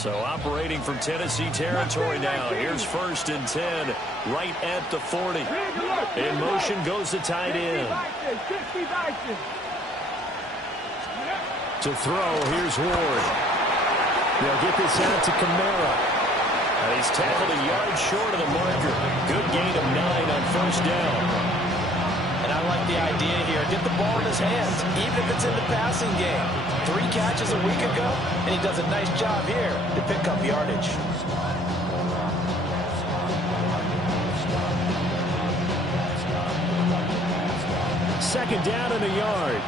So operating from Tennessee territory now. Here's 1st and 10 right at the 40. In motion goes the tight end. To throw, here's Ward. They'll get this out to Kamara. And he's tackled a yard short of the marker. Good gain of 9 on 1st down. And I like the idea here. Get the ball in his hands, even if it's in the passing game. 3 catches a week ago, and he does a nice job here to pick up yardage. Second down and a yard.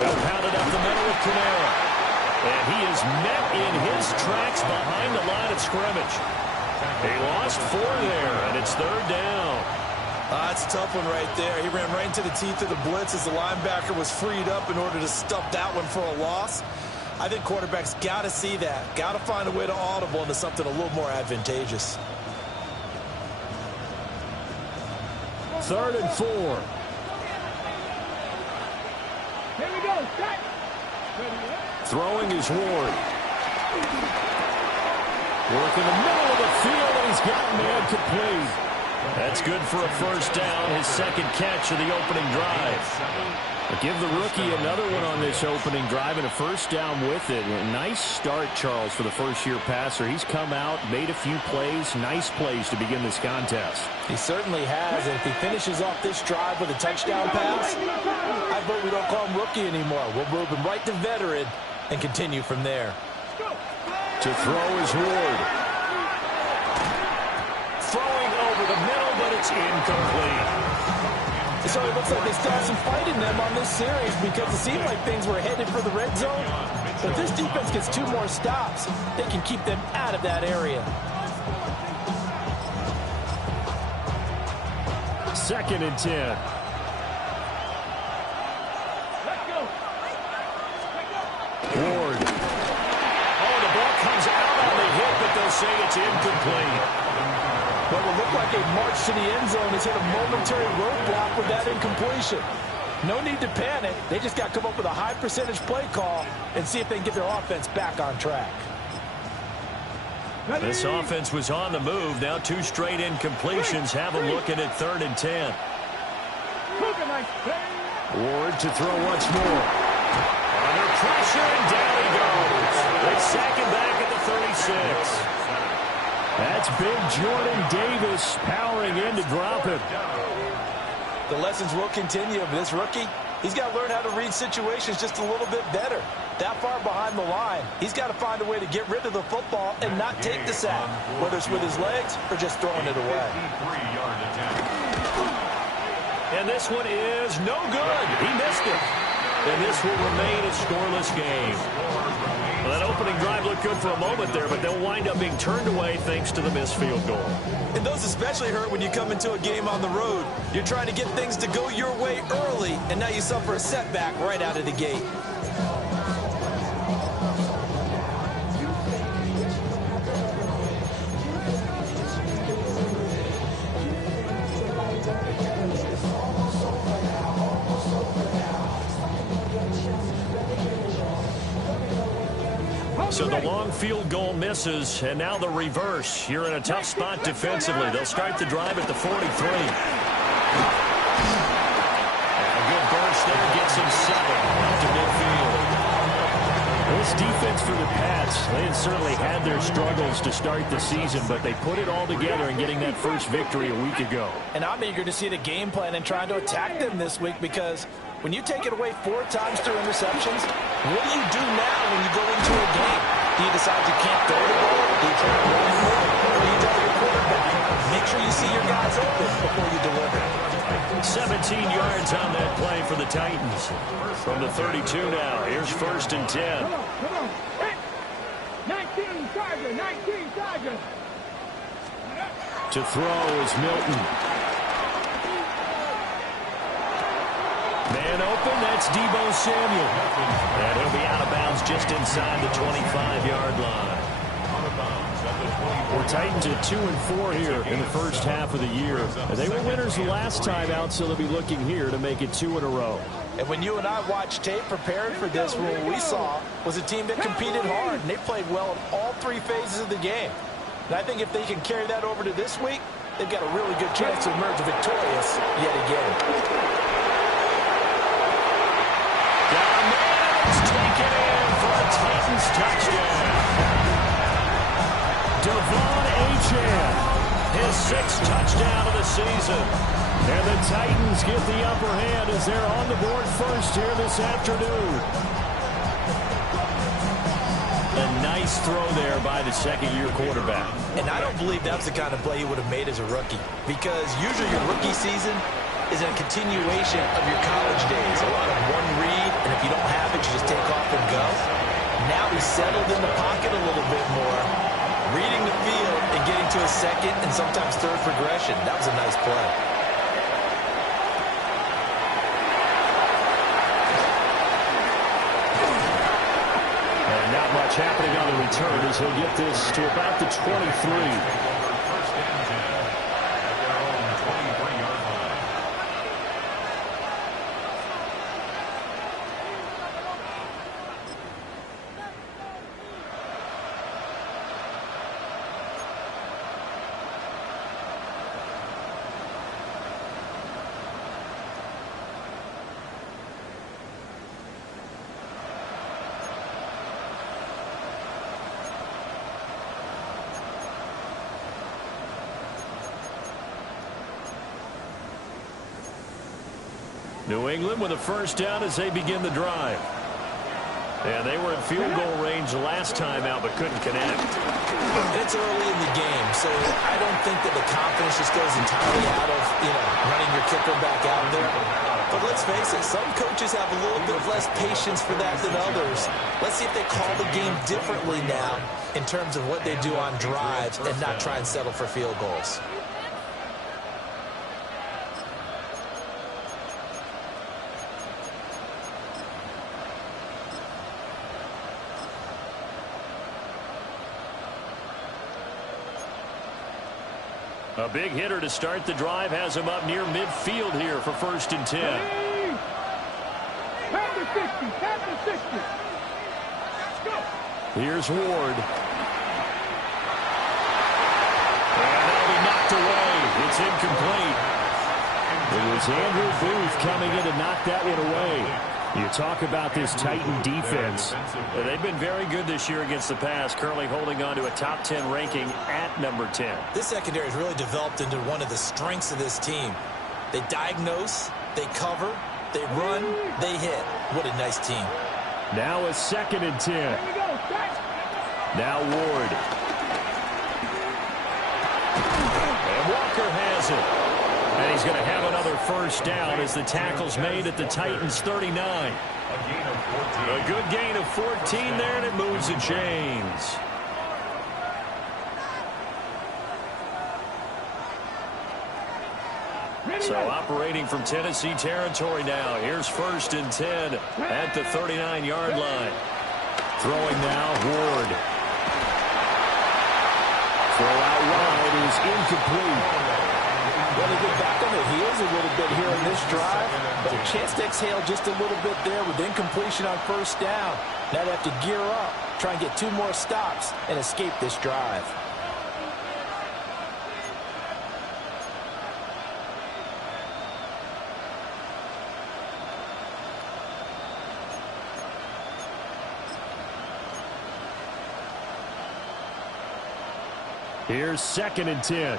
They'll pound it up the middle with Kamara. And he is met in his tracks behind the line of scrimmage. He lost 4 there, and it's 3rd down. That's a tough one right there. He ran right into the teeth of the blitz as the linebacker was freed up in order to stuff that one for a loss. I think quarterbacks got to see that. Got to find a way to audible into something a little more advantageous. 3rd and 4. Here we go. Start. Throwing is Ward. Work in the middle of the field, and he's got man complete. That's good for a 1st down, his 2nd catch of the opening drive. But give the rookie another one on this opening drive and a 1st down with it. A nice start, Charles, for the first-year passer. He's come out, made a few plays, nice plays to begin this contest. He certainly has, and if he finishes off this drive with a touchdown pass, I vote we don't call him rookie anymore. We'll move him right to veteran and continue from there. To throw is Ward. Throwing over the middle, but it's incomplete. So it looks like they still have some fight in them on this series because it seemed like things were headed for the red zone. But if this defense gets 2 more stops, they can keep them out of that area. 2nd and 10. Ward. Oh, the ball comes out on the hit, but they'll say it's incomplete. What will look like a march to the end zone has hit a momentary roadblock with that incompletion. No need to panic. They just got to come up with a high percentage play call and see if they can get their offense back on track. This offense was on the move. Now 2 straight incompletions have them looking at 3rd and 10. Ward to throw once more. Under pressure, and down he goes. They sack him back at the 36. That's big Jordan Davis powering in to drop him. The lessons will continue, but this rookie, he's got to learn how to read situations just a little bit better. That far behind the line, he's got to find a way to get rid of the football and not take the sack, whether it's with his legs or just throwing it away. And this one is no good. He missed it. And this will remain a scoreless game. Well, that opening drive looked good for a moment there, but they'll wind up being turned away thanks to the missed field goal. And those especially hurt when you come into a game on the road. You're trying to get things to go your way early, and now you suffer a setback right out of the gate. So the long field goal misses, and now the reverse. You're in a tough spot defensively. They'll start the drive at the 43. And a good burst there gets him 7 up to midfield. This defense for the Pats, they had certainly had their struggles to start the season, but they put it all together in getting that first victory a week ago. And I'm eager to see the game plan and trying to attack them this week because when you take it away 4 times through interceptions, what do you do now when you go into a game? Do you decide you can't throw the ball? Do you try to run it more? Or do you tell your quarterback, make sure you see your guys open before you deliver? 17 yards on that play for the Titans. From the 32 now, here's 1st and 10. Come on. 19 Charger, 19 Charger. To throw is Milton. Man open, that's Deebo Samuel. And he'll be out of bounds just inside the 25-yard line. We're Titans at 2-4 here in the first half of the year. And they were winners the last time out, so they'll be looking here to make it 2 in a row. And when you and I watched tape preparing for this, what we saw was a team that competed hard, and they played well in all 3 phases of the game. And I think if they can carry that over to this week, they've got a really good chance to emerge victorious yet again. Got a man, it's taken in for a Titans touchdown. Devon Achane, his 6th touchdown of the season. And the Titans get the upper hand as they're on the board first here this afternoon. A nice throw there by the second-year quarterback. And I don't believe that was the kind of play he would have made as a rookie, because usually your rookie season is a continuation of your college days. A lot of one read, and if you don't have it, you just take off and go. Now he's settled in the pocket a little bit more, reading the field and getting to a second and sometimes third progression. That was a nice play. And not much happening on the return as he'll get this to about the 23. New England with a first down as they begin the drive. And they were in field goal range last time out, but couldn't connect. It's early in the game, so I don't think that the confidence just goes entirely out of, running your kicker back out there. But let's face it, some coaches have a little bit less patience for that than others. Let's see if they call the game differently now in terms of what they do on drives and not try and settle for field goals. A big hitter to start the drive has him up near midfield here for 1st and 10. Tap the 60, tap the 60. Let's go. Here's Ward. And that'll be knocked away. It's incomplete. It was Andrew Booth coming in to knock that one away. You talk about this Titan defense. They've been very good this year against the pass, currently holding on to a top 10 ranking at number 10. This secondary has really developed into one of the strengths of this team. They diagnose, they cover, they run, they hit. What a nice team. Now a 2nd and 10. Here we go, set. Now Ward. And Walker has it. And he's going to have another first down as the tackle's made at the Titans' 39. A good gain of 14 there, and it moves the chains. So operating from Tennessee territory now. Here's 1st and 10 at the 39-yard line. Throwing now, Ward. Throw out wide is incomplete. Well, they get back on their heels a little bit here in this drive, but a chance to exhale just a little bit there with incompletion on 1st down. Now they have to gear up, try and get 2 more stops, and escape this drive. Here's 2nd and 10.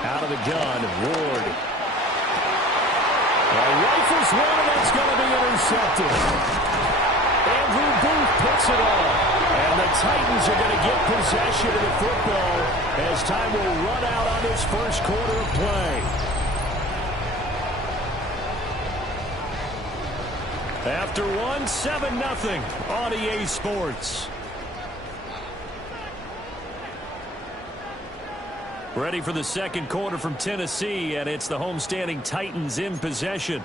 Out of the gun, Ward. Rifles one, and that's going to be intercepted. Andrew Booth puts it on. And the Titans are going to get possession of the football as time will run out on this first quarter of play. After one, 7-0 on EA Sports. Ready for the second quarter from Tennessee, and it's the homestanding Titans in possession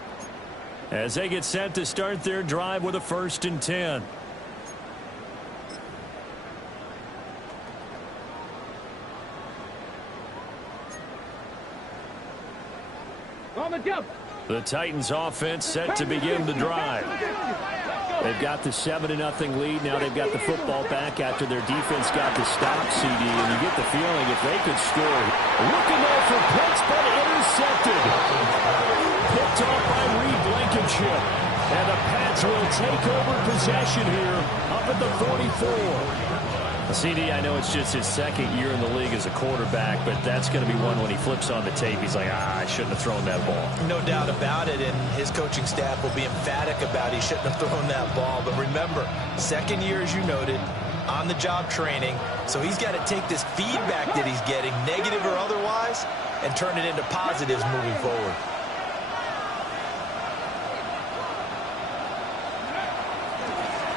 as they get set to start their drive with a 1st and 10. On the jump. The Titans offense set to begin the drive. They've got the 7-0 lead. Now they've got the football back after their defense got the stop, CD, and you get the feeling if they could score. Looking there for points, but intercepted. Picked off by Reed Blankenship. And the Pats will take over possession here up at the 44. CD, I know it's just his second year in the league as a quarterback, but that's going to be one when he flips on the tape. He's like, I shouldn't have thrown that ball. No doubt about it, and his coaching staff will be emphatic about he shouldn't have thrown that ball. But remember, second year, as you noted, on-the-job training, so he's got to take this feedback that he's getting, negative or otherwise, and turn it into positives moving forward.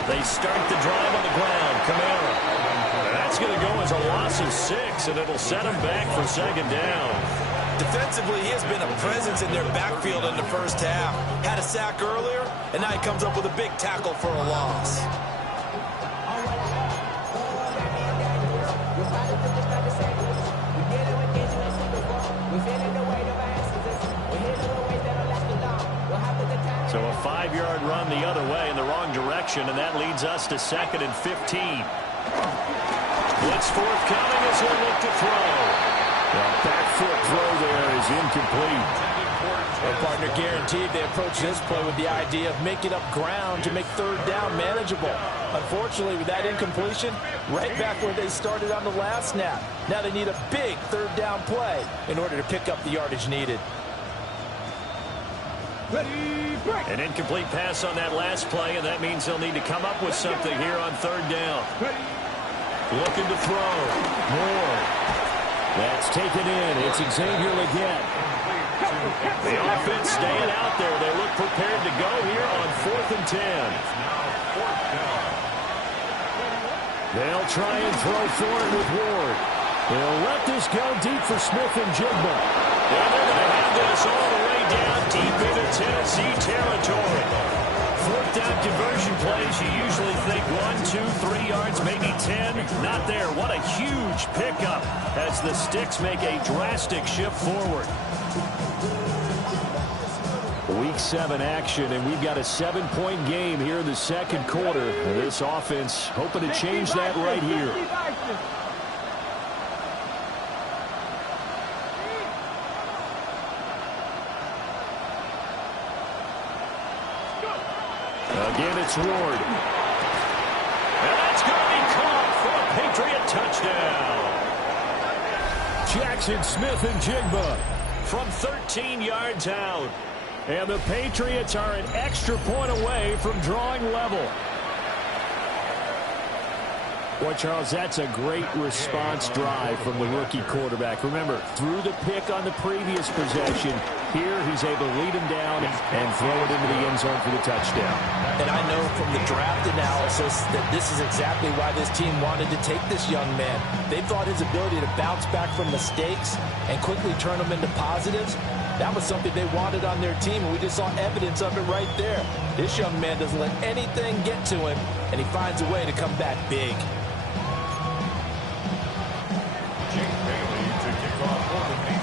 They start the drive on the ground. Kamara. That's going to go as a loss of 6, and it'll set him back for 2nd down. Defensively, he has been a presence in their backfield in the first half. Had a sack earlier, and now he comes up with a big tackle for a loss. So a 5-yard run the other way in the wrong direction, and that leads us to 2nd and 15. Blitz forthcoming as he'll look to throw. The back foot throw there is incomplete. Well, partner, guaranteed they approach this play with the idea of making up ground to make 3rd down manageable. Unfortunately, with that incompletion, right back where they started on the last snap. Now they need a big 3rd down play in order to pick up the yardage needed. An incomplete pass on that last play, and that means they'll need to come up with something here on 3rd down. Looking to throw. Moore. That's taken in. It's Xavier again. The offense staying out there. They look prepared to go here on 4th and 10. They'll try and throw for it with Ward. They'll let this go deep for Smith and Jigba. And they're going to have this all the way down deep into Tennessee territory. 4th down conversion plays, you usually think 1, 2, 3 yards, maybe 10. Not there. What a huge pickup as the Sticks make a drastic shift forward. Week 7 action, and we've got a 7-point game here in the second quarter. And this offense hoping to change that right here. Again, it's Ward. And that's going to be caught for a Patriot touchdown. Jackson Smith and Jigba from 13 yards out. And the Patriots are an extra point away from drawing level. Boy, Charles, that's a great response drive from the rookie quarterback. Remember, threw the pick on the previous possession. Here, he's able to lead him down and throw it into the end zone for the touchdown. And I know from the draft analysis that this is exactly why this team wanted to take this young man. They thought his ability to bounce back from mistakes and quickly turn them into positives, that was something they wanted on their team, and we just saw evidence of it right there. This young man doesn't let anything get to him, and he finds a way to come back big.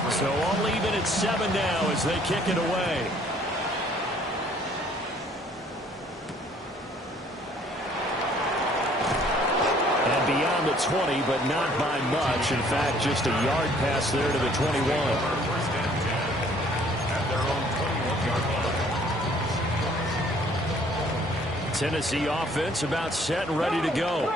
So I'll leave it at 7 now as they kick it away. And beyond the 20, but not by much. In fact, just a yard pass there to the 21. Tennessee offense about set and ready to go.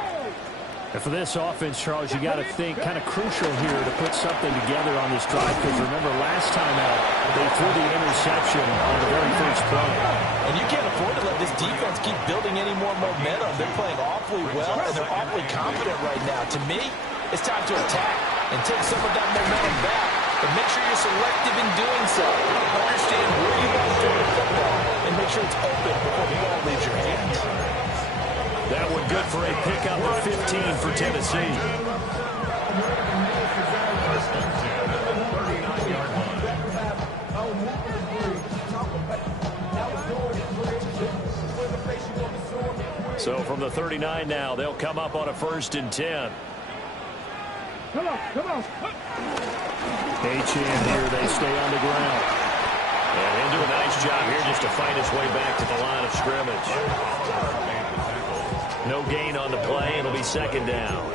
And for this offense, Charles, you got to think kind of crucial here to put something together on this drive, because remember last time out they threw the interception on the very first play. And you can't afford to let this defense keep building any more momentum. They're playing awfully well, and they're awfully confident right now. To me, it's time to attack and take some of that momentum back. But make sure you're selective in doing so. Understand where you want to throw the football and make sure it's open before the ball leaves your hands. That one good for a pickup of 15 for Tennessee. So from the 39 now, they'll come up on a 1st and 10. Come on, come on. H-in here, they stay on the ground. And he'll do a nice job here just to fight his way back to the line of scrimmage. No gain on the play. It'll be 2nd down.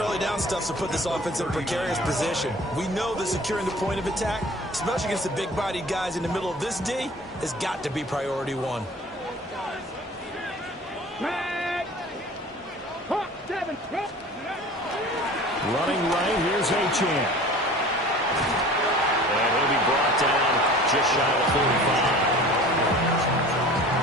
Early down stuff's to put this offense in a precarious position. We know that securing the point of attack, especially against the big-bodied guys in the middle of this D, has got to be priority 1. Back. Hawk 7. Running right, here's H-in. And he'll be brought down just shy of 45.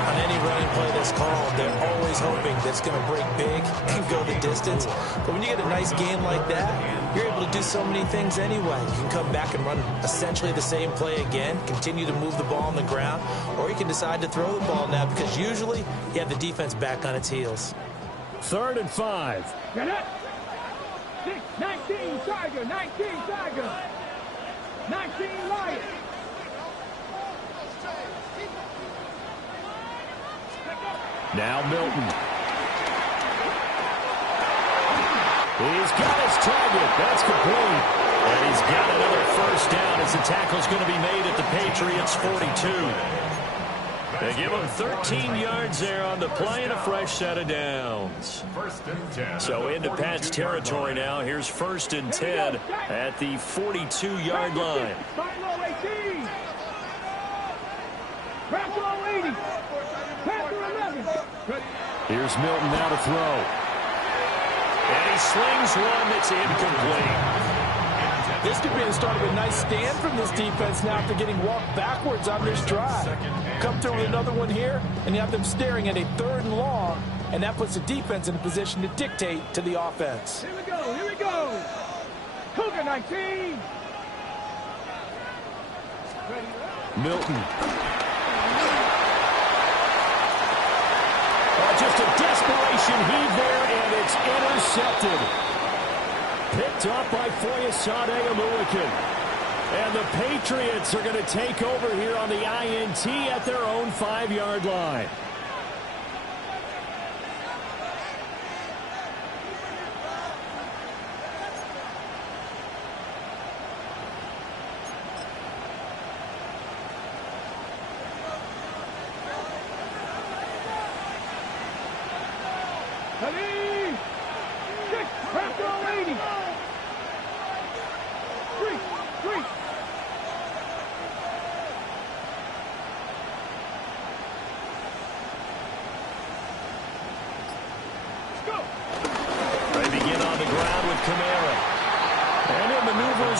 On any running play that's called, they're always hoping that it's going to break big and go the distance. But when you get a nice game like that, you're able to do so many things anyway. You can come back and run essentially the same play again, continue to move the ball on the ground, or you can decide to throw the ball now because usually you have the defense back on its heels. 3rd and 5. Get up. 19 Tiger, 19 Tiger. 19 Lion. Now Milton. He's got his target. That's complete. And he's got another 1st down as the tackle's going to be made at the Patriots' 42. They give him 13 yards there on the play and a fresh set of downs. So into Pat's territory now. Here's 1st and 10 at the 42-yard line. Here's Milton now to throw. And he slings one that's incomplete. This could be the start of a nice stand from this defense now after getting walked backwards on this drive. Come through with another one here, and you have them staring at a 3rd and long, and that puts the defense in a position to dictate to the offense. Here we go, here we go. Cougar 19. Milton. Just a desperation heave there, and it's intercepted. Picked up by Foyesade Amuakin. And the Patriots are going to take over here on the INT at their own 5-yard line.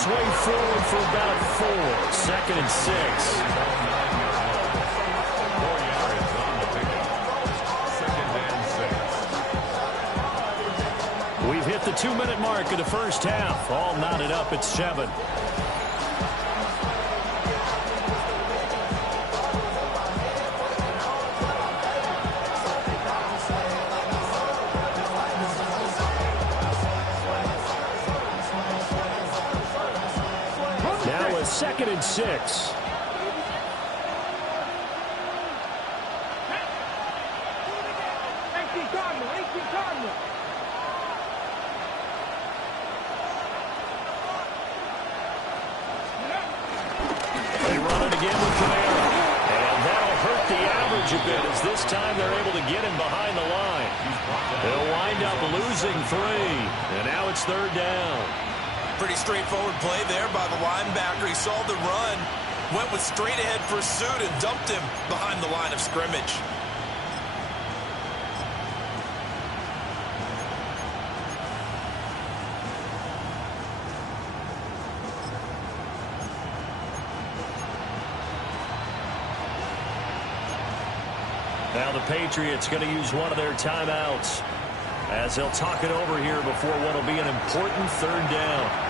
Way forward for about 4. 2nd and 6. We've hit the 2-minute mark of the 1st half. All knotted up at 7. Now a 2nd and 6. 18 Cardinal, 18 Cardinal. They run it again with Kamara. And that'll hurt the average a bit as this time they're able to get him behind the line. They'll wind up losing 3. And now it's 3rd down. Pretty straightforward play there by the linebacker. He saw the run, went with straight-ahead pursuit, and dumped him behind the line of scrimmage. Now the Patriots going to use one of their timeouts as they'll talk it over here before what will be an important 3rd down.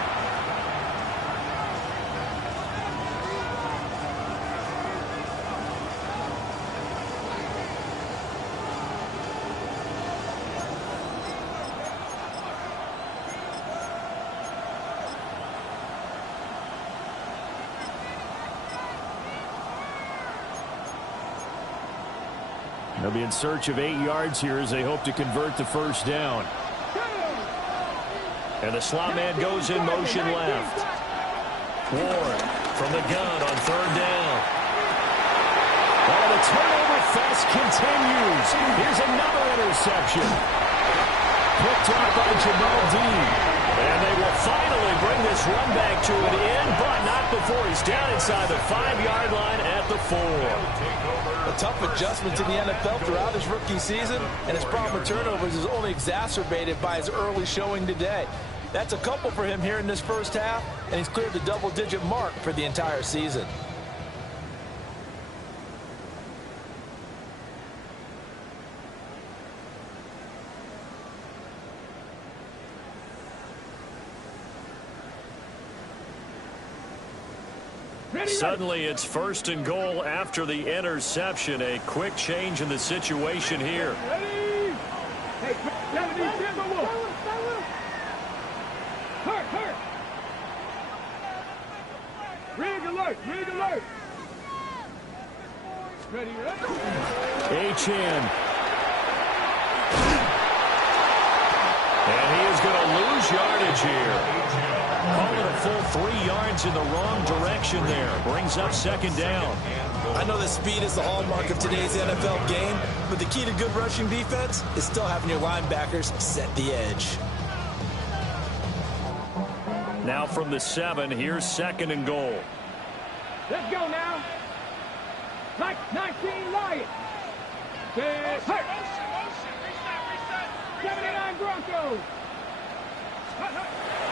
They'll be in search of 8 yards here as they hope to convert the first down. And the slot man goes in motion left. Ward from the gun on third down. Oh, the turnover fest continues. Here's another interception. Picked up by Jamal Dean. And they will finally bring this run back to an end, but not before he's down inside the 5-yard line at the 4. A tough adjustment to the NFL throughout his rookie season, and his problem with turnovers is only exacerbated by his early showing today. That's a couple for him here in this first half, and he's cleared the double-digit mark for the entire season. Suddenly, it's first and goal after the interception. A quick change in the situation here. Ready? Hey, hurt. Rig alert. Ready. Achane. And he is going to lose yardage here. Call it a full 3 yards in the wrong direction there. Brings up second down. I know that speed is the hallmark of today's NFL game, but the key to good rushing defense is still having your linebackers set the edge. Now from the 7, here's second and goal. Let's go now. Like 19 Lions. Hurt. 79 Broncos.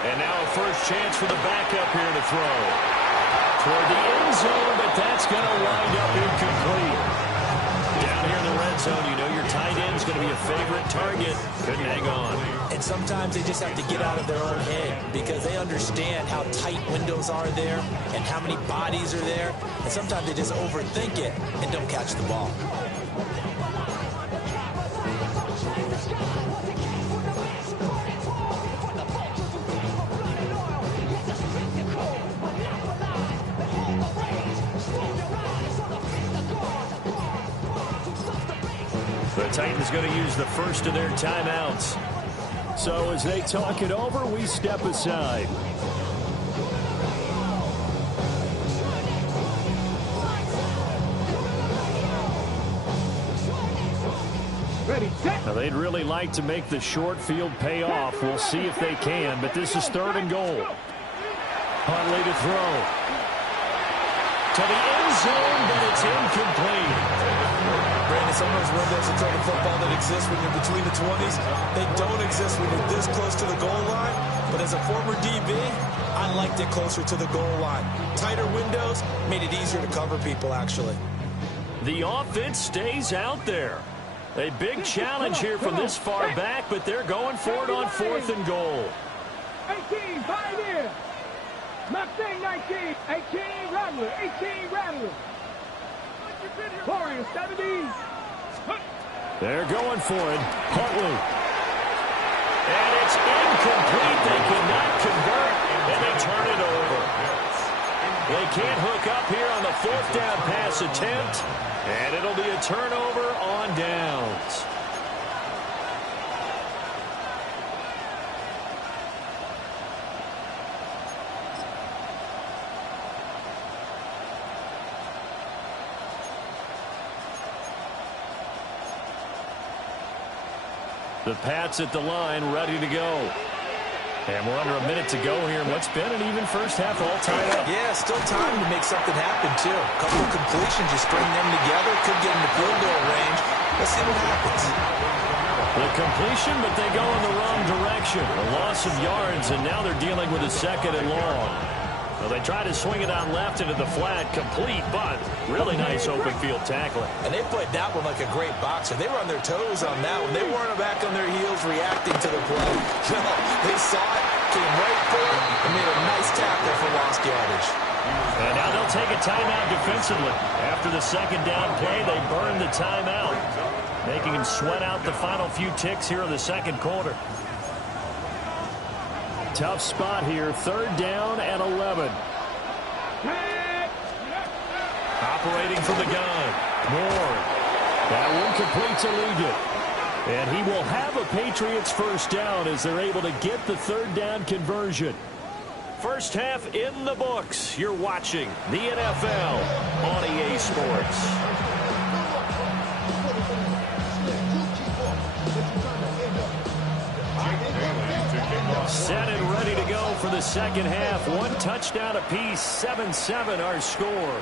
And now a first chance for the backup here to throw. Toward the end zone, but that's going to wind up incomplete. Down here in the red zone, you know your tight end's going to be a favorite target. Couldn't hang on. And sometimes they just have to get out of their own head because they understand how tight windows are there and how many bodies are there. And sometimes they just overthink it and don't catch the ball. The Titans going to use the first of their timeouts. So as they talk it over, we step aside. Ready, set. Now they'd really like to make the short field pay off. We'll see if they can, but this is third and goal. Huntley to throw. To the end zone, but it's incomplete. Brandon, some of those windows in total football that exist when you're between the 20s, they don't exist when you're this close to the goal line. But as a former DB, I liked it closer to the goal line. Tighter windows made it easier to cover people, actually. The offense stays out there. A big challenge here from this far back, but they're going for it on fourth and goal. 18, Pioneer. Mustang 19, 18, Rattler, 18, Rattler. Warrior 70. They're going for it. Huntley. And it's incomplete. They cannot convert, and they turn it over. They can't hook up here on the fourth down pass attempt, and it'll be a turnover on downs. The Pats at the line, ready to go. And we're under a minute to go here in what's been an even first half, all tied up. Yeah, still time to make something happen, too. A couple of completions, you string them together, could get in the field goal range. Let's see what happens. The completion, but they go in the wrong direction. A loss of yards, and now they're dealing with a second and long. Well, they try to swing it out left into the flat, complete, but really nice open field tackling. And they played that one like a great boxer. They were on their toes on that one. They weren't back on their heels reacting to the play. No, they saw it, came right for it, and made a nice tackle for lost yardage. And now they'll take a timeout defensively. After the second down play, they burn the timeout, making him sweat out the final few ticks here in the second quarter. Tough spot here, third down and 11. Operating from the gun, Ward. That one completes illegal. And he will have a Patriots first down as they're able to get the third down conversion. First half in the books. You're watching the NFL on EA Sports. Set and ready to go for the second half. One touchdown apiece, 7-7 our score.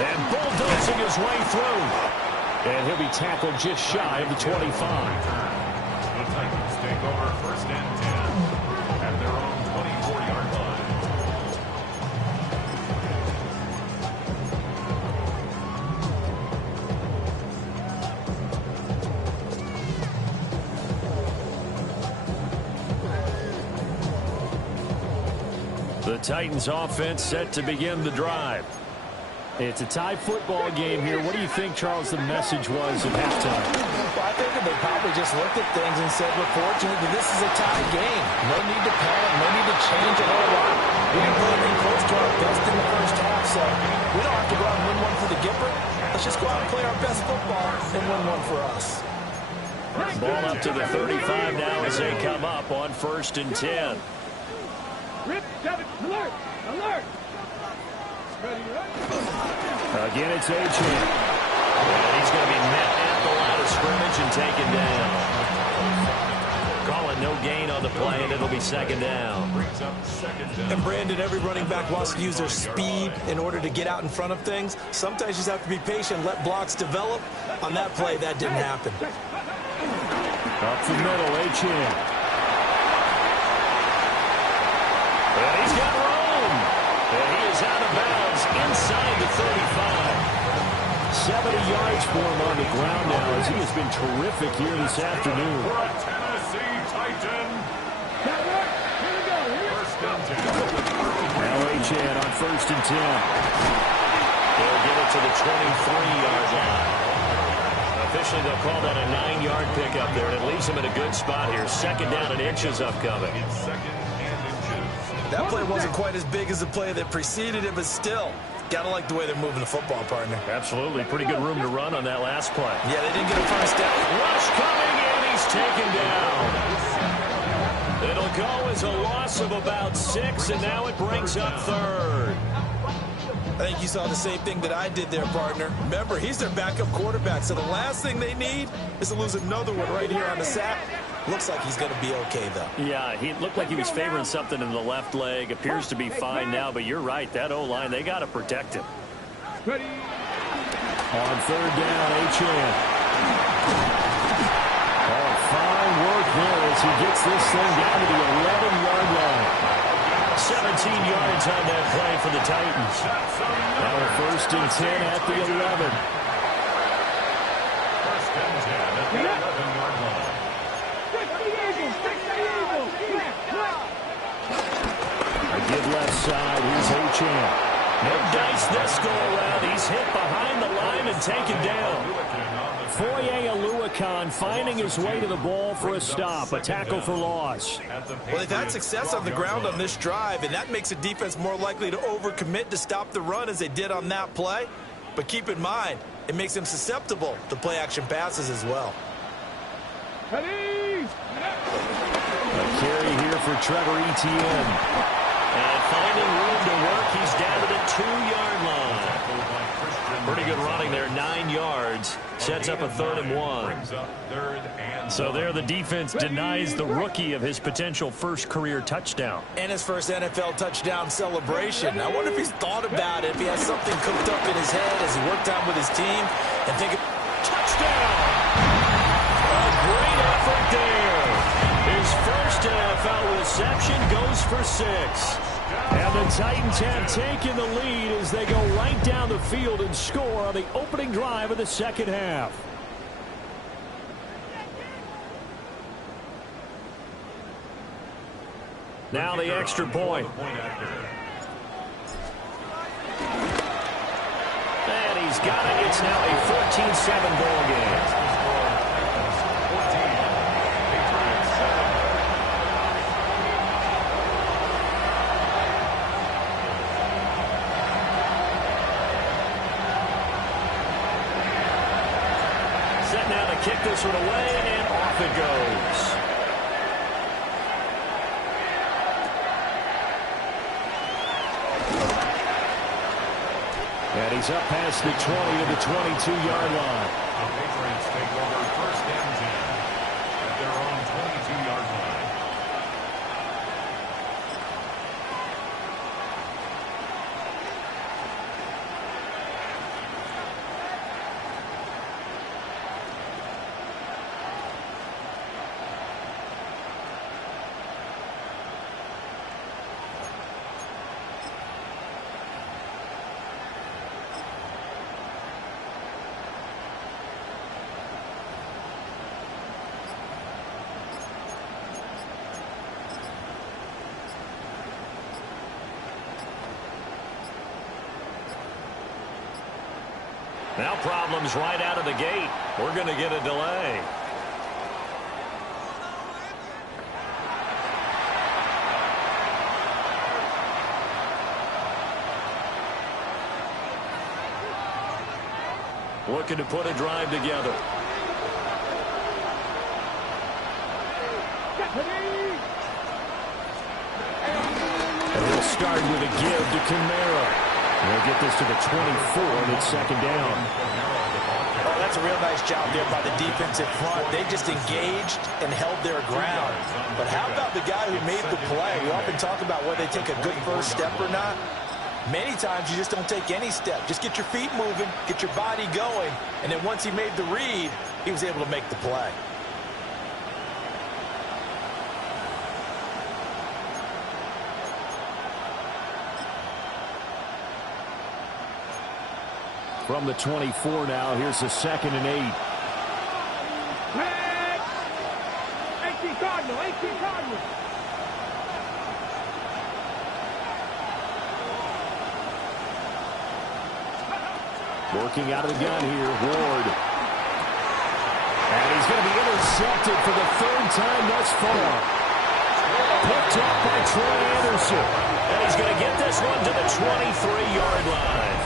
And bulldozing his way through. And he'll be tackled just shy of the 25. The Titans take over first and 10 at their own 24-yard line. The Titans offense set to begin the drive. It's a tie football game here. What do you think, Charles, the message was at halftime? Well, I think that they probably just looked at things and said, we're fortunate that this is a tie game. No need to panic, no need to change a whole lot. We didn't play anything close to our best in the first half, so we don't have to go out and win one for the Gipper. Let's just go out and play our best football and win one for us. Ball up to the 35 now as they come up on first and 10. Rip, 7, alert, alert. Again, it's Achane. And he's going to be met at the line of scrimmage and taken down. Call it no gain on the play, and it'll be second down. And Brandon, every running back wants to use their speed in order to get out in front of things. Sometimes you just have to be patient, let blocks develop. On that play, that didn't happen. Up the middle, Achane. And he's got room. And he is out of bounds inside the 35. 70 yards for him on the ground now as he has been terrific here this afternoon. For a Tennessee Titan. First and 10. Now Achane on first and 10. They'll get it to the 23-yard line. Officially, they'll call that a 9-yard pickup there, and it leaves him in a good spot here. Second down and inches upcoming. That play wasn't quite as big as the play that preceded it, but still, gotta like the way they're moving the football, partner. Absolutely. Pretty good room to run on that last play. Yeah, they didn't get a first down. Rush coming, and he's taken down. It'll go as a loss of about 6, and now it brings up third. I think you saw the same thing that I did there, partner. Remember, he's their backup quarterback, so the last thing they need is to lose another one right here on the sack. Looks like he's going to be okay, though. Yeah, he looked like he was favoring something in the left leg. Appears to be fine now, but you're right. That O-line, they got to protect him. Ready. On third down, Achane. Oh, fine work there as he gets this thing down to the 11-yard line. 17 yards on that play for the Titans. Now a first and 10 at the 11. First and 10 at the 11-yard line. A give left side. Here's Achane. No dice this go-around. He's hit behind the line and taken down. Foye Oluokun finding his way to the ball for a stop. A tackle for loss. Well, they've had success on the ground on this drive, and that makes a defense more likely to overcommit to stop the run as they did on that play. But keep in mind, it makes them susceptible to play-action passes as well. Ready. A carry here for Trevor Etienne. And finding room to work, he's down to the 2-yard line. Pretty good running there, 9 yards. Sets up a 3rd and 1. So there the defense denies the rookie of his potential first career touchdown. And his first NFL touchdown celebration. I wonder if he's thought about it, if he has something cooked up in his head as he worked out with his team. And think of Touchdown! A great effort there. His first NFL reception goes for 6. And the Titans have taken the lead as they go right down the field and score on the opening drive of the second half. Now the extra point. And he's got it. It's now a 14-7 ball game. now to kick this one away, and off it goes. And he's up past the 20 to the 22-yard line. The Patriots take over first and 10 at their own 22-yard line. Now problems right out of the gate. We're going to get a delay. Looking to put a drive together. And he'll start with a give to Kamara. They'll get this to the 24, and it's second down. Oh, that's a real nice job there by the defensive front. They just engaged and held their ground. But how about the guy who made the play? We often talk about whether they take a good first step or not. Many times you just don't take any step. Just get your feet moving, get your body going, and then once he made the read, he was able to make the play. From the 24 now, here's the 2nd and 8. 18 Cardinal, 18 Cardinal. Working out of the gun here, Ward. And he's going to be intercepted for the 3rd time thus far. Picked up by Troy Anderson. And he's going to get this one to the 23-yard line.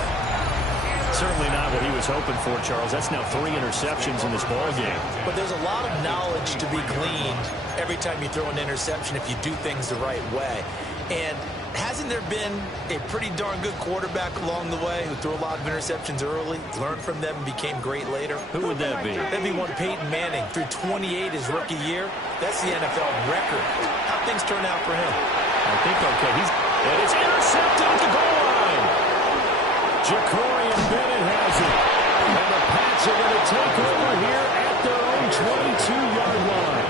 Certainly not what he was hoping for, Charles. That's now 3 interceptions in this ball game. But there's a lot of knowledge to be gleaned every time you throw an interception if you do things the right way. And hasn't there been a pretty darn good quarterback along the way who threw a lot of interceptions early, learned from them, and became great later? Who would that be? That'd be one Peyton Manning. Threw 28 his rookie year. That's the NFL record. How things turn out for him? I think okay. And it's intercepted at the goal line. Jacorian Bennett has it. And the Pats are going to take over here at their own 22-yard line.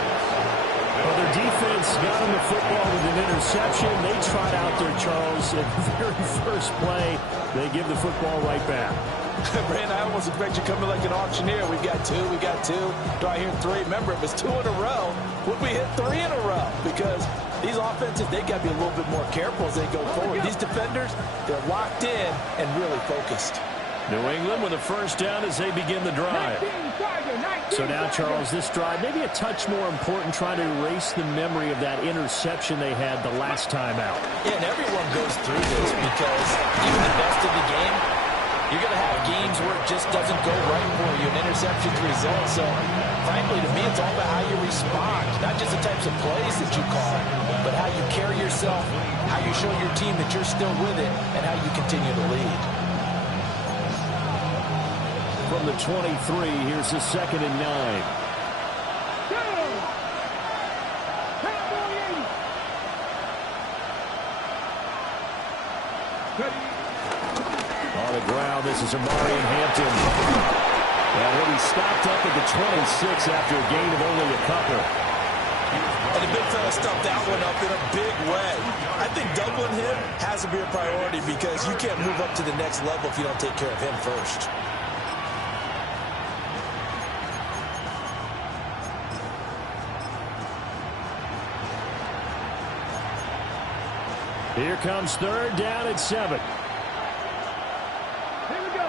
Well, their defense got him the football with an interception. They trot out there, Charles, at the very first play. They give the football right back. Brandon, I almost expect you coming like an auctioneer. We've got 2, we got 2. Do I hear 3? Remember, if it's 2 in a row, would we hit 3 in a row? Because these offenses, they got to be a little bit more careful as they go forward. These defenders, they're locked in and really focused. New England with a first down as they begin the drive. So now, Charles, this drive maybe a touch more important, trying to erase the memory of that interception they had the last time out. Yeah, and everyone goes through this because even the best of the game, you're going to have games where it just doesn't go right for you, and interceptions result. So, frankly, to me, it's all about how you respond, not just the types of plays that you call, but how you carry yourself, how you show your team that you're still with it, and how you continue to lead. From the 23, here's the 2nd and 9. On the ground, this is Amari Hampton. And he'll be stopped up at the 26 after a gain of only a couple. And the big fella stuffed that one up in a big way. I think doubling him has to be a priority because you can't move up to the next level if you don't take care of him first. Here comes 3rd down at 7. Here we go.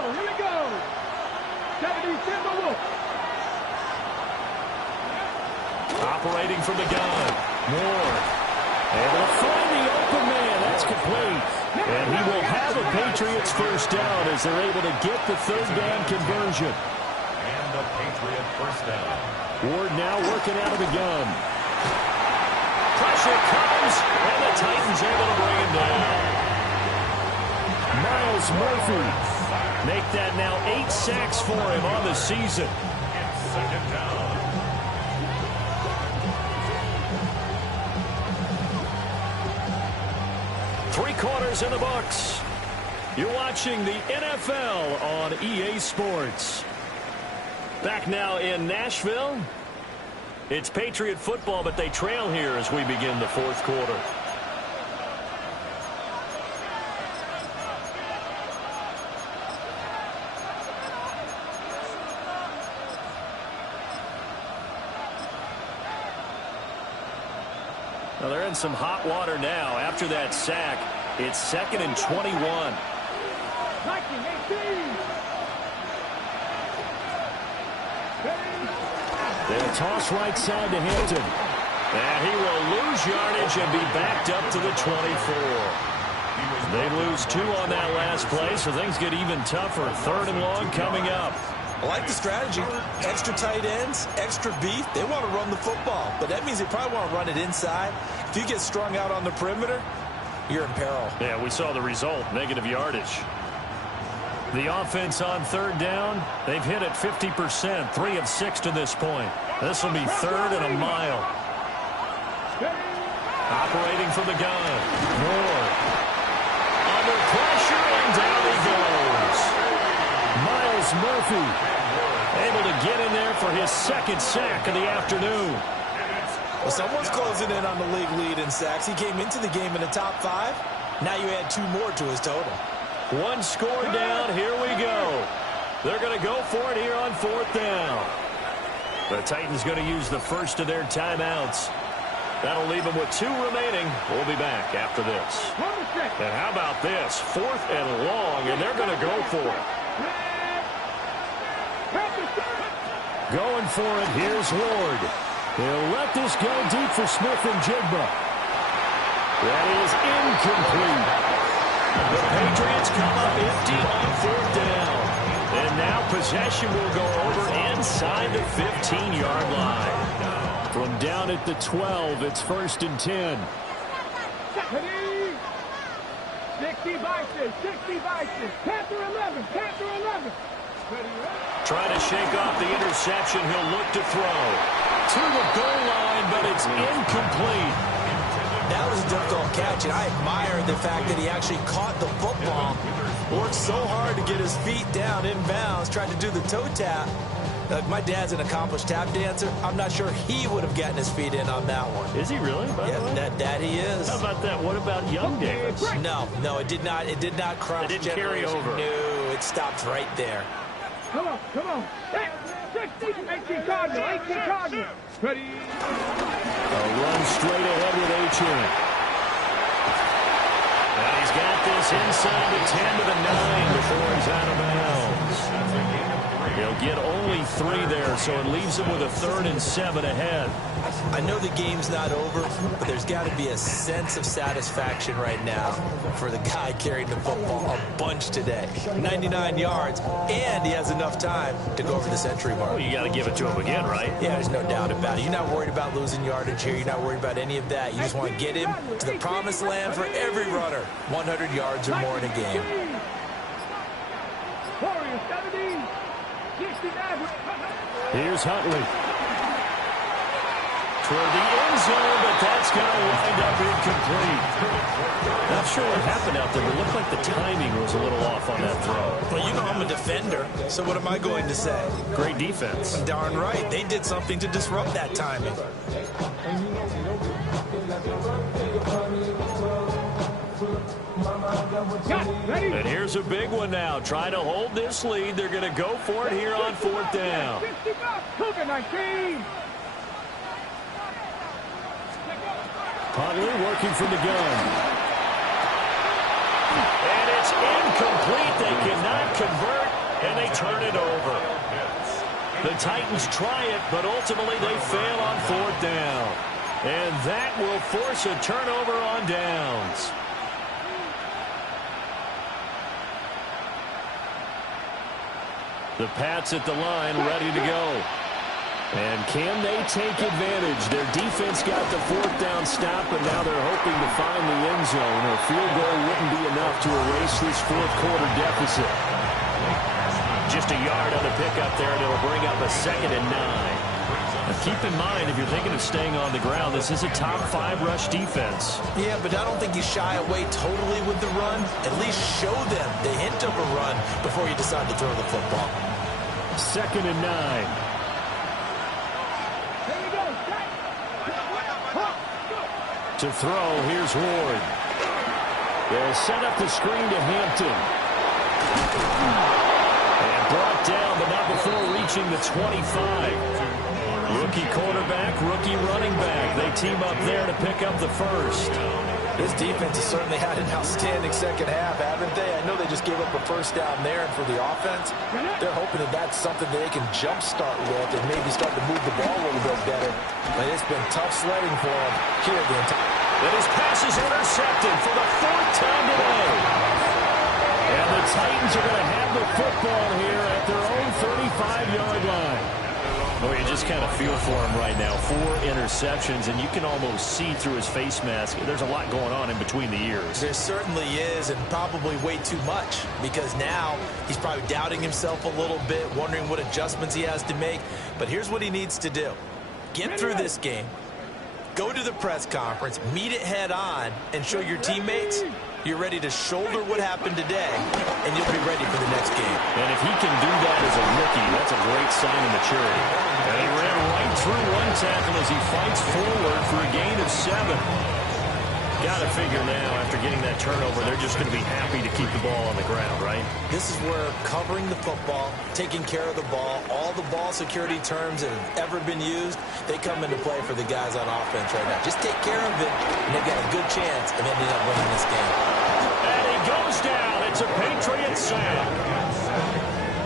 70 Timberwolves. Operating from the gun. Moore. Able to find the open man. That's complete. And he will have a Patriots first down as they're able to get the 3rd down conversion. And the Patriot first down. Ward now working out of the gun. Pressure comes, and the Titans able to bring him down. Miles Murphy. Make that now 8 sacks for him on the season. And second down. Three quarters in the books. You're watching the NFL on EA Sports. Back now in Nashville. It's Patriot football, but they trail here as we begin the fourth quarter. Well, they're in some hot water now. After that sack, it's 2nd and 21. They'll toss right side to Hampton. And he will lose yardage and be backed up to the 24. They lose 2 on that last play, so things get even tougher. 3rd and long coming up. I like the strategy. Extra tight ends, extra beef. They want to run the football, but that means they probably want to run it inside. If you get strung out on the perimeter, you're in peril. Yeah, we saw the result, negative yardage. The offense on 3rd down, they've hit it 50%, 3 of 6 to this point. This will be 3rd and a mile. Operating from the gun. Moore. Under pressure, and down he goes. Miles Murphy able to get in there for his 2nd sack of the afternoon. Well, someone's closing in on the league lead in sacks. He came into the game in the top 5. Now you add 2 more to his total. 1 score down. Here we go. They're going to go for it here on 4th down. The Titans going to use the first of their timeouts. That'll leave them with 2 remaining. We'll be back after this. And how about this? 4th and long, and they're going to go for it. Going for it. Here's Ward. He'll let this go deep for Smith and Jigba. That is incomplete. The Patriots come up empty on 4th down. And now possession will go over inside the 15-yard line. From down at the 12, it's 1st and 10. 60 Vices, 60 Vices. Panther 11, Panther 11. Trying to shake off the interception. He'll look to throw. To the goal line, but it's incomplete. That was a difficult catch, and I admire the fact that he actually caught the football. Worked so hard to get his feet down inbounds, tried to do the toe tap. My dad's an accomplished tap dancer. I'm not sure he would have gotten his feet in on that one. Is he really? Yeah, that he is. How about that? What about Young Davis? No, it did not. It did not cross. It didn't carry over. No, it stopped right there. Come on. 60, 18 Cardinal, 18 Cardinal. Ready. A run straight ahead with Achane. And he's got this inside the 10 to the 9 before he's out of bounds. He'll get only 3 there, so it leaves him with a 3rd and 7 ahead. I know the game's not over, but there's got to be a sense of satisfaction right now for the guy carrying the football a bunch today. 99 yards, and he has enough time to go over the century mark. Well, you got to give it to him again, right? Yeah, there's no doubt about it. You're not worried about losing yardage here. You're not worried about any of that. You just want to get him to the promised land for every runner. 100 yards or more in a game. Warriors 70. Here's Huntley. Toward the end zone, but that's going to wind up incomplete. Not sure what happened out there, but it looked like the timing was a little off on that throw. Well, you know I'm a defender, so what am I going to say? Great defense. Darn right. They did something to disrupt that timing. And here's a big one now. Trying to hold this lead. They're going to go for it here on 4th down. Huntley working from the gun. And it's incomplete. They cannot convert, and they turn it over. The Titans try it, but ultimately they fail on 4th down. And that will force a turnover on downs. The Pats at the line, ready to go. And can they take advantage? Their defense got the fourth down stop, and now they're hoping to find the end zone. A field goal wouldn't be enough to erase this fourth quarter deficit. Just a yard on the pickup there, and it'll bring up a 2nd and 9. Now keep in mind, if you're thinking of staying on the ground, this is a top 5 rush defense. Yeah, but I don't think you shy away totally with the run. At least show them the hint of a run before you decide to throw the football. 2nd and 9. To throw, here's Ward. They'll set up the screen to Hampton. And brought down, but not before reaching the 25. Rookie quarterback, rookie running back. They team up there to pick up the first. This defense has certainly had an outstanding second half, haven't they? I know they just gave up a first down there, and for the offense, they're hoping that that's something they can jumpstart with and maybe start to move the ball a little bit better. But it's been tough sledding for them here the entire. And his pass is intercepted for the 4th time today. And the Titans are going to have the football here at their own 35-yard line. Oh, you just kind of feel for him right now. 4 interceptions, and you can almost see through his face mask. There's a lot going on in between the ears. There certainly is, and probably way too much, because now he's probably doubting himself a little bit, wondering what adjustments he has to make. But here's what he needs to do. Get through this game, go to the press conference, meet it head on, and show your teammates you're ready to shoulder what happened today, and you'll be ready for the next game. And if he can do that as a rookie, that's a great sign of maturity. And he ran right through one tackle as he fights forward for a gain of 7. Got to figure now, after getting that turnover, they're just going to be happy to keep the ball on the ground, right? This is where covering the football, taking care of the ball, all the ball security terms that have ever been used, they come into play for the guys on offense right now. Just take care of it, and they've got a good chance of ending up winning this game. And he goes down. It's a Patriot sack.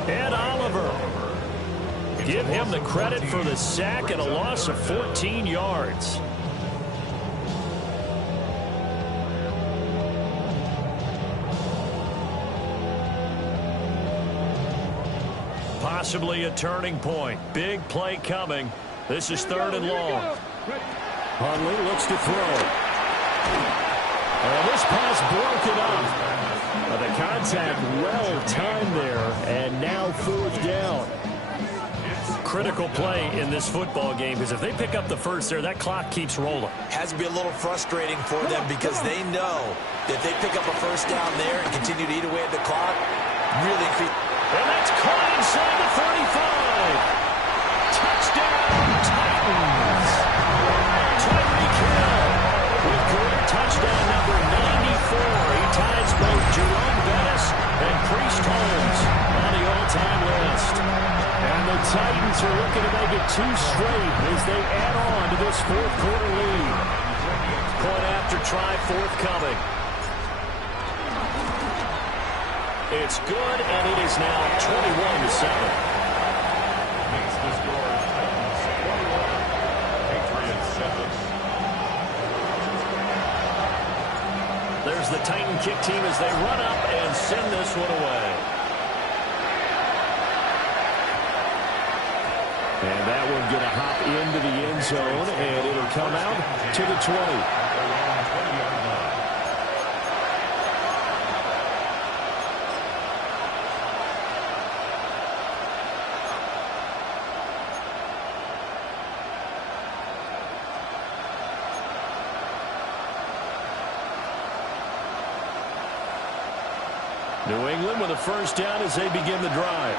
Ed Oliver. Give him the credit for the sack and a loss of 14 yards. Possibly a turning point. Big play coming. This is 3rd and long. Hundley looks to throw. And this pass broken up. The contact well timed there, and now 4th down. Critical play in this football game, because if they pick up the first there, that clock keeps rolling. Has to be a little frustrating for them because they know that they pick up a first down there and continue to eat away at the clock, really increase. And that's caught inside the 35. Touchdown, Titans. Tyreek Hill with career touchdown number 94. He ties both Jerome Bettis and Priest Holmes on the all-time list. And the Titans are looking to make it 2 straight as they add on to this 4th quarter lead. Point after try, forthcoming. It's good, and it is now 21-7. Makes the score 21. Patriots 7. There's the Titan kick team as they run up and send this one away. And that one going to hop into the end zone, and it'll come out to the 20. New England with a first down as they begin the drive.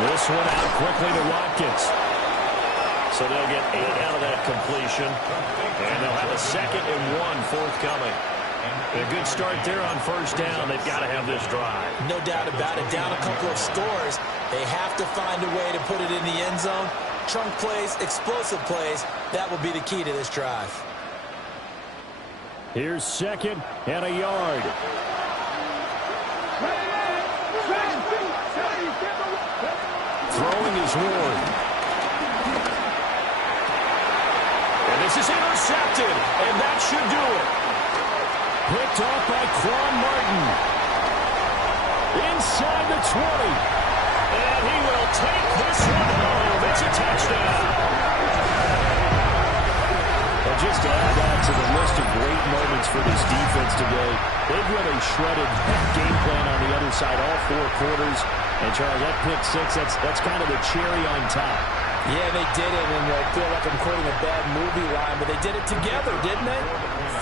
This one out quickly to Watkins. So they'll get 8 out of that completion. And they'll have a 2nd and 1 forthcoming. A good start there on first down. They've got to have this drive. No doubt about it. Down a couple of scores. They have to find a way to put it in the end zone. Chunk plays, explosive plays. That will be the key to this drive. Here's 2nd and a yard. Throwing is Ward. And this is intercepted, and that should do it. Picked off by Quan Martin. Inside the 20. And he will take this one home. It's a touchdown. And just to add that to the list of great moments for this defense today, they've really shredded that game plan on the other side all 4 quarters. And, Charles, that pick six, that's kind of the cherry on top. Yeah, they did it, and I feel like I'm quoting a bad movie line, but they did it together, didn't they?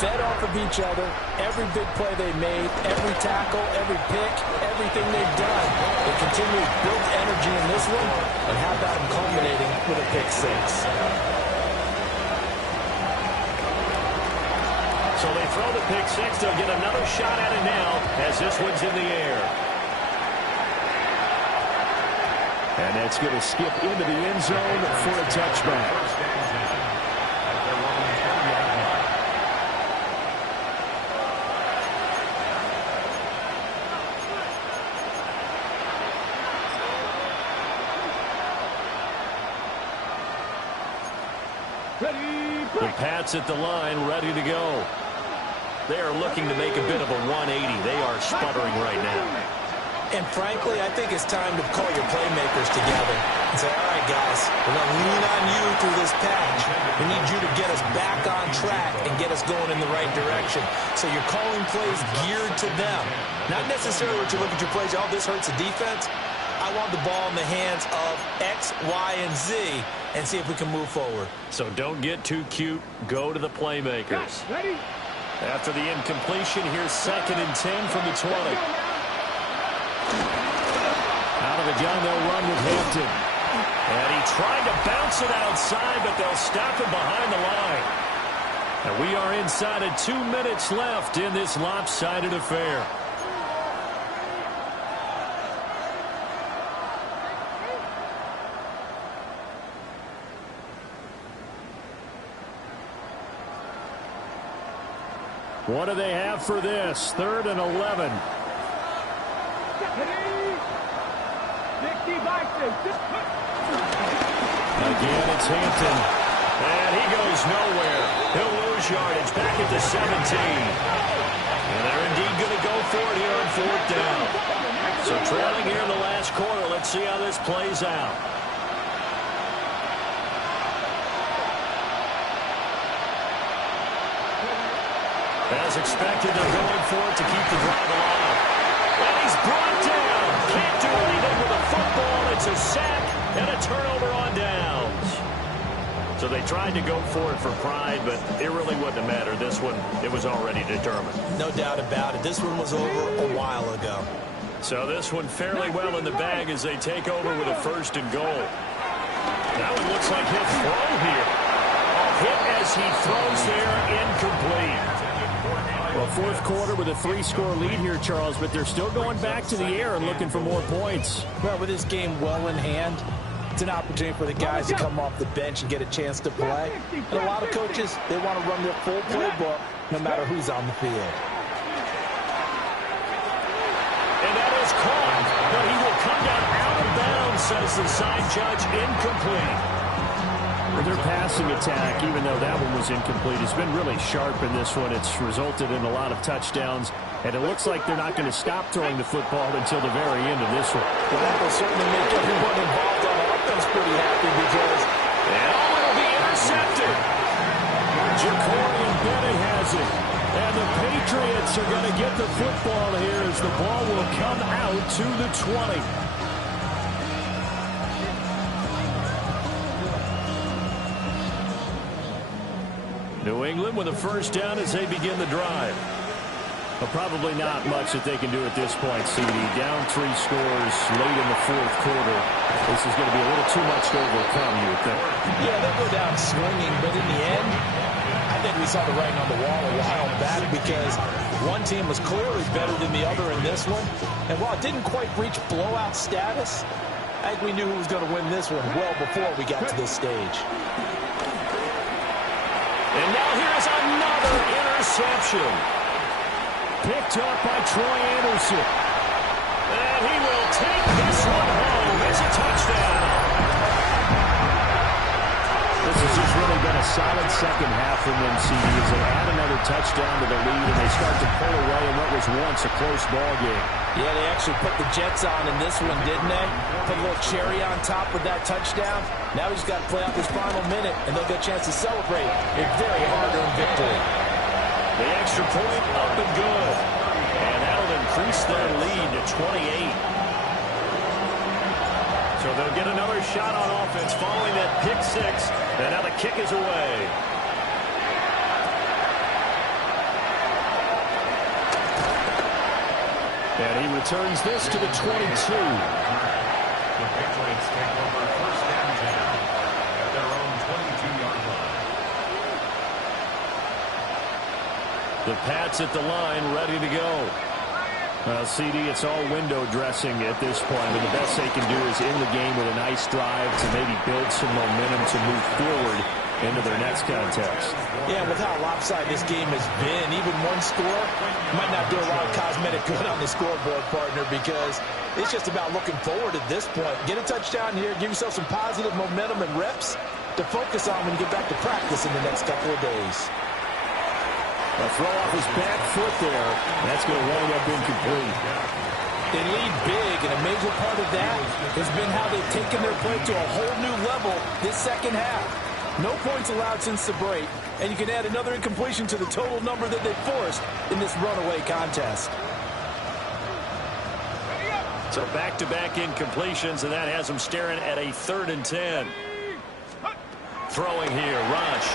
Fed off of each other, every big play they made, every tackle, every pick, everything they've done. They continue to build energy in this one, and how about them culminating with a pick six? So they throw the pick six. They'll get another shot at it now as this one's in the air. And that's going to skip into the end zone for a touchback. The Pats at the line, ready to go. They are looking to make a bit of a 180. They are sputtering right now. And frankly, I think it's time to call your playmakers together and say, all right, guys, we're going to lean on you through this patch. We need you to get us back on track and get us going in the right direction. So you're calling plays geared to them. Not necessarily what you look at your plays, oh, this hurts the defense. I want the ball in the hands of X, Y, and Z and see if we can move forward. So don't get too cute. Go to the playmakers. Ready? After the incompletion, here's 2nd and 10 from the 20. Out of the gun, they'll run with Hampton. And he tried to bounce it outside, but they'll stop him behind the line. And we are inside of 2 minutes left in this lopsided affair. What do they have for this? 3rd and 11. Again, it's Hampton. And he goes nowhere. He'll lose yardage back at the 17. And they're indeed going to go for it here on 4th down. So trailing here in the last quarter. Let's see how this plays out. As expected, they're going for it to keep the drive alive. And he's brought down. Can't do anything with a football. It's a sack and a turnover on downs. So they tried to go for it for pride, but it really wouldn't have mattered. This one, it was already determined. No doubt about it. This one was over a while ago. So this one fairly well in the bag as they take over with a 1st and goal. That one looks like he'll throw here. Hit as he throws there, incomplete. Well, 4th quarter with a 3-score lead here, Charles, but they're still going back to the air and looking for more points. Well, with this game well in hand, it's an opportunity for the guys to come off the bench and get a chance to play. And a lot of coaches, they want to run their full playbook no matter who's on the field. And that is caught, but he will come down out of bounds, says the side judge, incomplete. Their passing attack, even though that one was incomplete, has been really sharp in this one. It's resulted in a lot of touchdowns, and it looks like they're not going to stop throwing the football until the very end of this one. Well, that will certainly make everyone involved on offense pretty happy because it'll be intercepted. Ja'Cory Bennett has it, and the Patriots are going to get the football here as the ball will come out to the 20. New England with a 1st down as they begin the drive. But probably not much that they can do at this point, CD. Down 3 scores late in the 4th quarter. This is going to be a little too much to overcome, you would think. Yeah, they'll go down swinging, but in the end, I think we saw the writing on the wall a while back because one team was clearly better than the other in this one. And while it didn't quite reach blowout status, I think we knew who was going to win this one well before we got to this stage. And now here's another interception. Picked up by Troy Anderson. And he will take this one home. It's a touchdown. This has just really been a solid second half from them, CD, as they add another touchdown to the lead and they start to was once a close ball game. Yeah, they actually put the Jets on in this one, didn't they? Put a little cherry on top with that touchdown. Now he's got to play out this final minute, and they'll get a chance to celebrate a very hard-earned victory. The extra point up and good. And that'll increase their lead to 28. So they'll get another shot on offense following that pick six. And now the kick is away. And he returns this to the 22. The Patriots take over first and 10 at their own 22-yard line. The Pats at the line, ready to go. Well, CD, it's all window dressing at this point. I mean, the best they can do is end the game with a nice drive to maybe build some momentum to move forward into their next contest. Yeah, with how lopsided this game has been, even one score might not do a lot of cosmetic good on the scoreboard, partner, because it's just about looking forward at this point. Get a touchdown here, give yourself some positive momentum and reps to focus on when you get back to practice in the next couple of days. A throw off his back foot there. That's going to wind up incomplete. They lead big, and a major part of that has been how they've taken their play to a whole new level this second half. No points allowed since the break, and you can add another incompletion to the total number that they forced in this runaway contest. So back-to-back incompletions, and that has them staring at a 3rd and 10. Throwing here, Rush.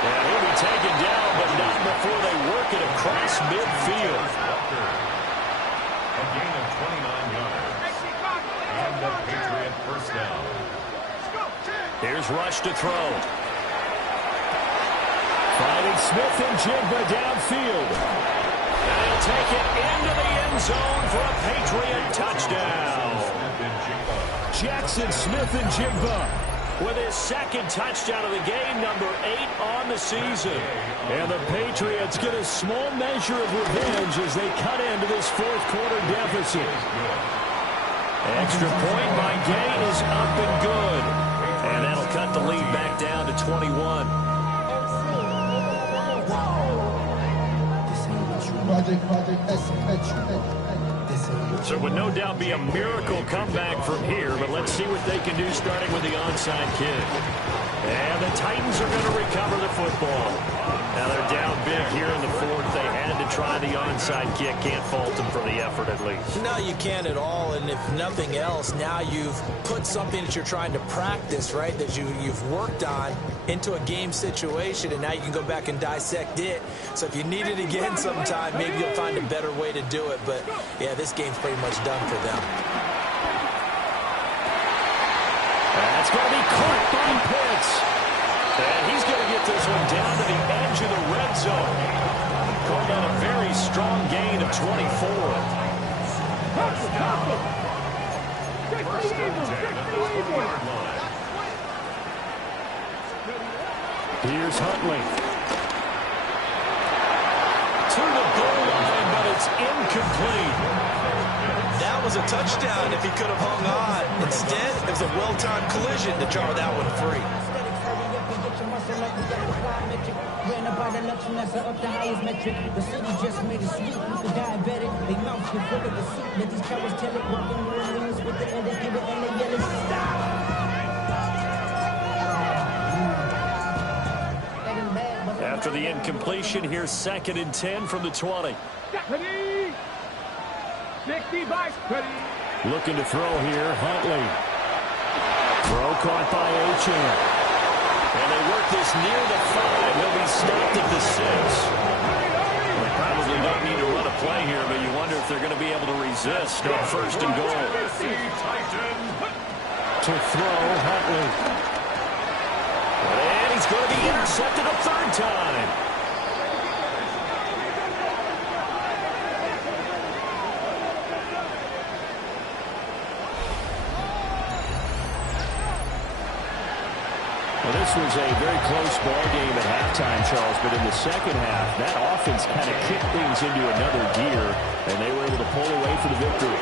And he'll be taken down, but not before they work it across midfield. A gain of 29 yards. And the Patriot first down. Here's Rush to throw. Finding Smith and Jigba downfield. And he'll take it into the end zone for a Patriot touchdown. Jackson Smith and Jigba with his second touchdown of the game, number 8 on the season. And the Patriots get a small measure of revenge as they cut into this fourth quarter deficit. Extra point by Gay is up and good. And that'll cut the lead back down to 21. So it would no doubt be a miracle comeback from here, but let's see what they can do starting with the onside kick. And the Titans are going to recover the football. Now they're down big here in the fourth. They had to try the onside kick. Can't fault them for the effort at least. No, you can't at all, and if nothing else, now you've put something that you're trying to practice, right, that you've worked on into a game situation, and now you can go back and dissect it. So if you need it again sometime, maybe you'll find a better way to do it. But, yeah, this game's pretty much done for them. That's going to be caught by Pitts. And he's going to get this one down to the edge of the red zone. Going on a very strong gain of 24. First and 10 at the 20-yard line. Here's Huntley. To the goal line, but it's incomplete. That was a touchdown if he could have hung on. Instead, it was a well-timed collision to jar that one free. The city just made a sweep with the diabetic. They mouth you full of the seat. Let these cowards tell it. Walking rings with the end, they give it and they yell it. Stop! After the incompletion, here's 2nd and 10 from the 20. 60 by 30. Looking to throw here, Huntley. Throw caught by Achane. And they work this near the 5. He'll be stopped at the 6. They probably don't need to run a play here, but you wonder if they're going to be able to resist on 1st and goal. To throw, Huntley. And he's going to be intercepted a 3rd time. Well, this was a very close ball game at halftime, Charles, but in the second half, that offense kind of kicked things into another gear, and they were able to pull away for the victory.